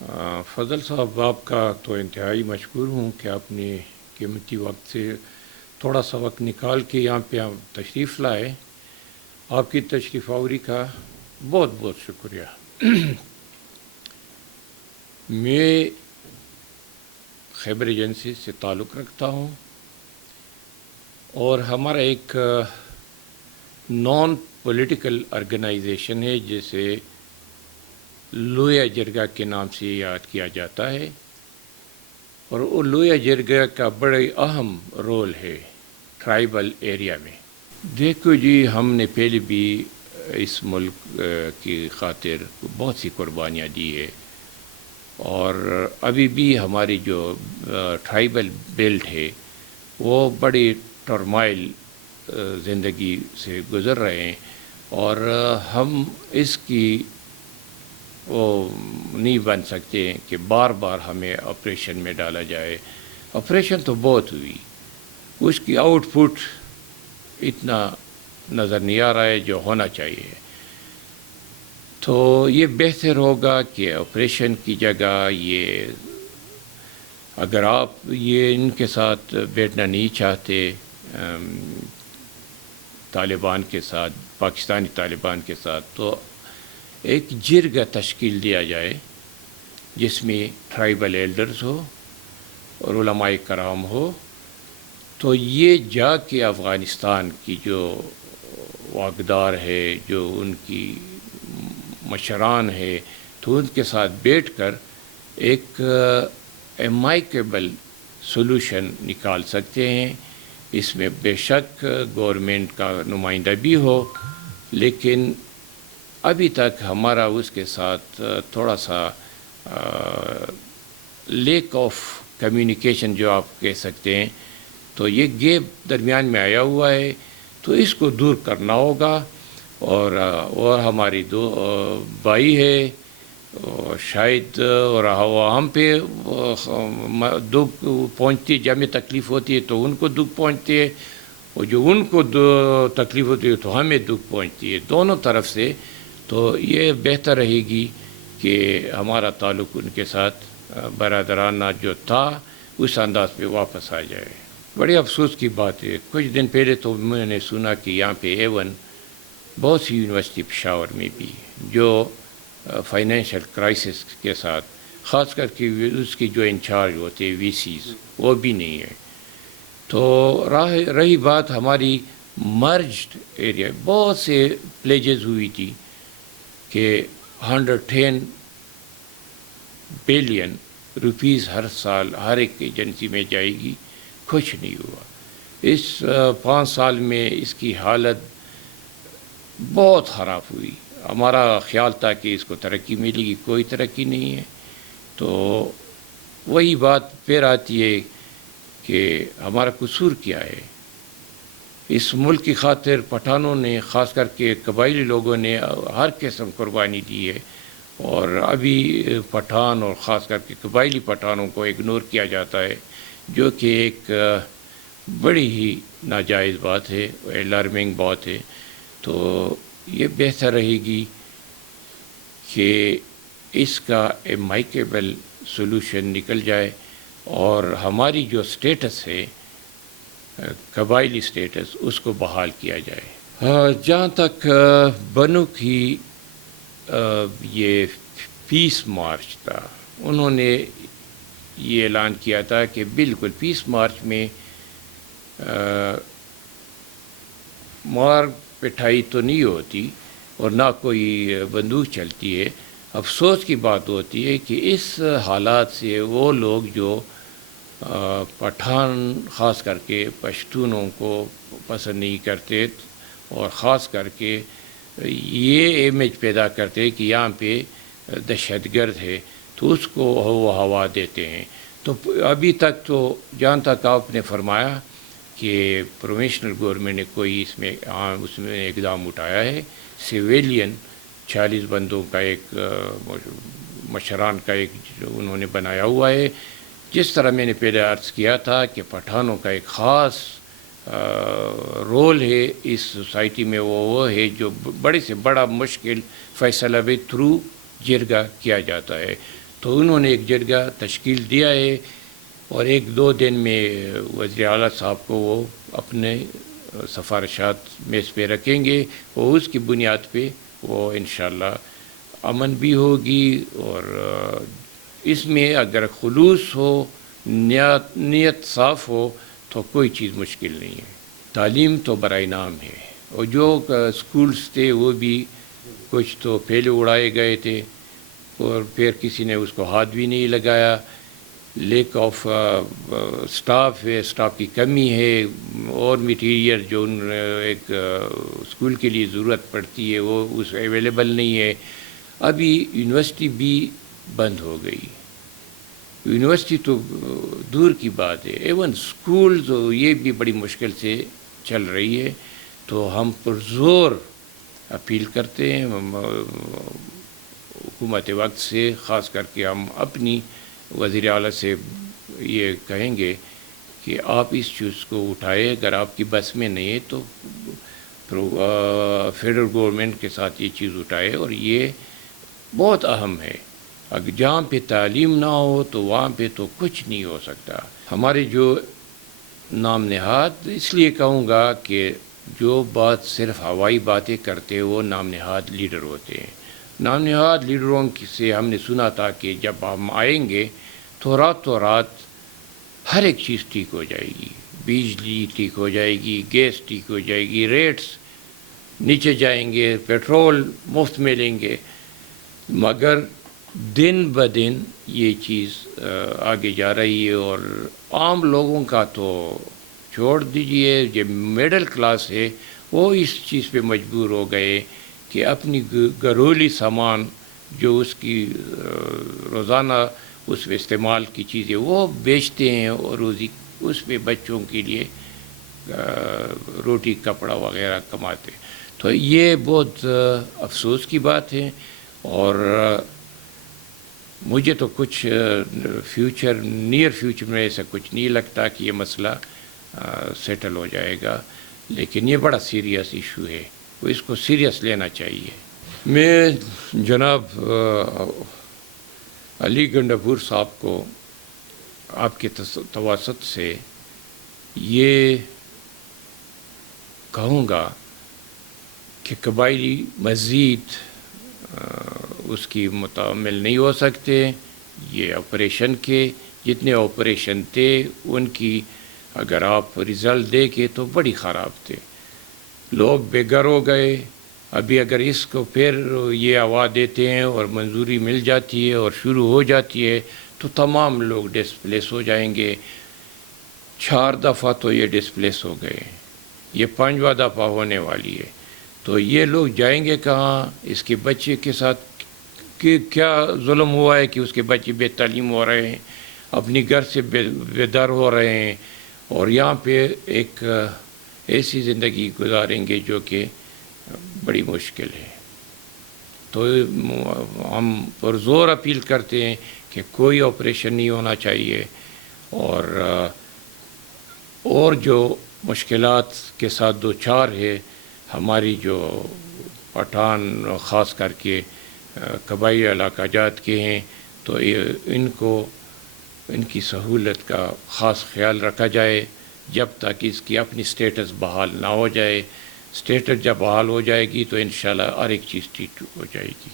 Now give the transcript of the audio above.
فضل صاحب، آپ کا تو انتہائی مشکور ہوں کہ آپ نے قیمتی وقت سے تھوڑا سا وقت نکال کے یہاں پہ آپ تشریف لائے. آپ کی تشریف آوری کا بہت بہت شکریہ. میں خیبر ایجنسی سے تعلق رکھتا ہوں اور ہمارا ایک نان پولیٹیکل آرگنائزیشن ہے جسے لویا جرگا کے نام سے یاد کیا جاتا ہے، اور وہ لویا جرگا کا بڑا اہم رول ہے ٹرائبل ایریا میں. دیکھو جی، ہم نے پہلے بھی اس ملک کی خاطر بہت سی قربانیاں دی ہے، اور ابھی بھی ہماری جو ٹرائبل بیلٹ ہے وہ بڑی ٹرمائل زندگی سے گزر رہے ہیں، اور ہم اس کی وہ نہیں بن سکتے کہ بار بار ہمیں آپریشن میں ڈالا جائے. آپریشن تو بہت ہوئی، اس کی آؤٹ پٹ اتنا نظر نہیں آ رہا ہے جو ہونا چاہیے. تو یہ بہتر ہوگا کہ آپریشن کی جگہ یہ، اگر آپ یہ ان کے ساتھ بیٹھنا نہیں چاہتے، طالبان کے ساتھ، پاکستانی طالبان کے ساتھ، تو ایک جرگہ تشکیل دیا جائے جس میں ٹرائبل ایلڈرز ہو اور علماء کرام ہو. تو یہ جا کے افغانستان کی جو واقدار ہے، جو ان کی مشران ہے، تو ان کے ساتھ بیٹھ کر ایک امائکیبل سولوشن نکال سکتے ہیں. اس میں بے شک گورنمنٹ کا نمائندہ بھی ہو، لیکن ابھی تک ہمارا اس کے ساتھ تھوڑا سا لیک آف کمیونیکیشن جو آپ کہہ سکتے ہیں، تو یہ گیپ درمیان میں آیا ہوا ہے. تو اس کو دور کرنا ہوگا. اور ہماری دو بھائی ہے، شاید اور ہم پہ دکھ پہنچتی ہے، جب ہمیں تکلیف ہوتی ہے تو ان کو دکھ پہنچتی ہے، اور جو ان کو تکلیف ہوتی ہے تو ہمیں دکھ پہنچتی ہے، دونوں طرف سے. تو یہ بہتر رہے گی کہ ہمارا تعلق ان کے ساتھ برادرانہ جو تھا اس انداز پہ واپس آ جائے. بڑے افسوس کی بات ہے، کچھ دن پہلے تو میں نے سنا کہ یہاں پہ ایون بہت سی یونیورسٹی پشاور میں بھی جو فائنینشیل کرائسس کے ساتھ، خاص کر کے اس کی جو انچارج ہوتے وی سیز، وہ بھی نہیں ہے. تو رہی بات ہماری مرجڈ ایریا، بہت سے پلیجز ہوئی تھی کہ 110 بلین روپیز ہر سال ہر ایک ایجنسی میں جائے گی، کچھ نہیں ہوا. اس 5 سال میں اس کی حالت بہت خراب ہوئی. ہمارا خیال تھا کہ اس کو ترقی ملے گی، کوئی ترقی نہیں ہے. تو وہی بات پھر آتی ہے کہ ہمارا قصور کیا ہے. اس ملک کی خاطر پٹھانوں نے، خاص کر کے قبائلی لوگوں نے ہر قسم قربانی دی ہے، اور ابھی پٹھان اور خاص کر کے قبائلی پٹھانوں کو اگنور کیا جاتا ہے، جو کہ ایک بڑی ہی ناجائز بات ہے، الارمنگ بات ہے. تو یہ بہتر رہے گی کہ اس کا امائکیبل سولوشن نکل جائے، اور ہماری جو سٹیٹس ہے، قبائلی سٹیٹس، اس کو بحال کیا جائے. جہاں تک بنو کی یہ پیس مارچ تھا، انہوں نے یہ اعلان کیا تھا کہ بالکل پیس مارچ میں مار پٹائی تو نہیں ہوتی اور نہ کوئی بندوق چلتی ہے. افسوس کی بات ہوتی ہے کہ اس حالات سے وہ لوگ جو پٹھان، خاص کر کے پشتونوں کو پسند نہیں کرتے، اور خاص کر کے یہ امیج پیدا کرتے کہ یہاں پہ دہشت گرد ہے، تو اس کو وہ ہوا دیتے ہیں. تو ابھی تک تو جہاں تک آپ نے فرمایا کہ پروونشنل گورنمنٹ نے کوئی اس میں اقدام اٹھایا ہے. سویلین 40 بندوں کا ایک مشران کا ایک انہوں نے بنایا ہوا ہے. جس طرح میں نے پہلے عرض کیا تھا کہ پٹھانوں کا ایک خاص رول ہے اس سوسائٹی میں، وہ ہے جو بڑے سے بڑا مشکل فیصلہ بھی تھرو جرگہ کیا جاتا ہے. تو انہوں نے ایک جرگہ تشکیل دیا ہے اور 1-2 دن میں وزیر اعلیٰ صاحب کو وہ اپنے سفارشات میز پہ رکھیں گے اور اس کی بنیاد پہ وہ انشاءاللہ امن بھی ہوگی، اور اس میں اگر خلوص ہو، نیت صاف ہو تو کوئی چیز مشکل نہیں ہے۔ تعلیم تو برائے نام ہے، اور جو اسکولس تھے وہ بھی کچھ تو پہلے اڑائے گئے تھے اور پھر کسی نے اس کو ہاتھ بھی نہیں لگایا۔ لیک آف اسٹاف ہے، اسٹاف کی کمی ہے، اور میٹیریل جو ایک اسکول کے لیے ضرورت پڑتی ہے وہ اس اویلیبل نہیں ہے۔ ابھی یونیورسٹی بھی بند ہو گئی، یونیورسٹی تو دور کی بات ہے، ایون اسکول تو یہ بھی بڑی مشکل سے چل رہی ہے۔ تو ہم پرزور اپیل کرتے ہیں حکومت وقت سے، خاص کر کے ہم اپنی وزیر اعلیٰ سے یہ کہیں گے کہ آپ اس چیز کو اٹھائے، اگر آپ کی بس میں نہیں ہے تو فیڈرل گورنمنٹ کے ساتھ یہ چیز اٹھائے، اور یہ بہت اہم ہے۔ اگر جہاں پہ تعلیم نہ ہو تو وہاں پہ تو کچھ نہیں ہو سکتا۔ ہمارے جو نام نہاد، اس لیے کہوں گا کہ جو بات صرف ہوائی باتیں کرتے وہ نام نہاد لیڈر ہوتے ہیں۔ نام نہاد لیڈروں سے ہم نے سنا تھا کہ جب ہم آئیں گے تو راتوں رات ہر ایک چیز ٹھیک ہو جائے گی، بجلی ٹھیک ہو جائے گی، گیس ٹھیک ہو جائے گی، ریٹس نیچے جائیں گے، پیٹرول مفت ملیں گے، مگر دن بدن یہ چیز آگے جا رہی ہے، اور عام لوگوں کا تو چھوڑ دیجئے، جو مڈل کلاس ہے وہ اس چیز پہ مجبور ہو گئے کہ اپنی گھریلو سامان جو اس کی روزانہ اس میں استعمال کی چیزیں وہ بیچتے ہیں، اور روزی اس پہ بچوں کے لیے روٹی کپڑا وغیرہ کماتے ہیں۔ تو یہ بہت افسوس کی بات ہے، اور مجھے تو کچھ نیئر فیوچر میں ایسا کچھ نہیں لگتا کہ یہ مسئلہ سیٹل ہو جائے گا، لیکن یہ بڑا سیریس ایشو ہے، وہ اس کو سیریس لینا چاہیے۔ میں جناب علی گنڈپور صاحب کو آپ کے توسط سے یہ کہوں گا کہ قبائلی مزید اس کی متعامل نہیں ہو سکتے۔ یہ آپریشن کے جتنے آپریشن تھے ان کی اگر آپ رزلٹ دیکھیں تو بڑی خراب تھے، لوگ بے گھر ہو گئے۔ ابھی اگر اس کو پھر یہ آواز دیتے ہیں اور منظوری مل جاتی ہے اور شروع ہو جاتی ہے تو تمام لوگ ڈسپلیس ہو جائیں گے۔ 4 دفعہ تو یہ ڈسپلیس ہو گئے، یہ 5واں دفعہ ہونے والی ہے۔ تو یہ لوگ جائیں گے کہاں؟ اس کے بچے کے ساتھ کیا ظلم ہوا ہے کہ اس کے بچے بے تعلیم ہو رہے ہیں، اپنی گھر سے بے در ہو رہے ہیں، اور یہاں پہ ایک ایسی زندگی گزاریں گے جو کہ بڑی مشکل ہے۔ تو ہم پرزور اپیل کرتے ہیں کہ کوئی آپریشن نہیں ہونا چاہیے، اور جو مشکلات کے ساتھ دو چار ہے ہماری جو پٹھان خاص کر کے قبائلی علاقہ جات کے ہیں، تو ان کی سہولت کا خاص خیال رکھا جائے جب تک اس کی اپنی سٹیٹس بحال نہ ہو جائے۔ سٹیٹس جب بحال ہو جائے گی تو انشاءاللہ ہر ایک چیز ٹھیک ہو جائے گی۔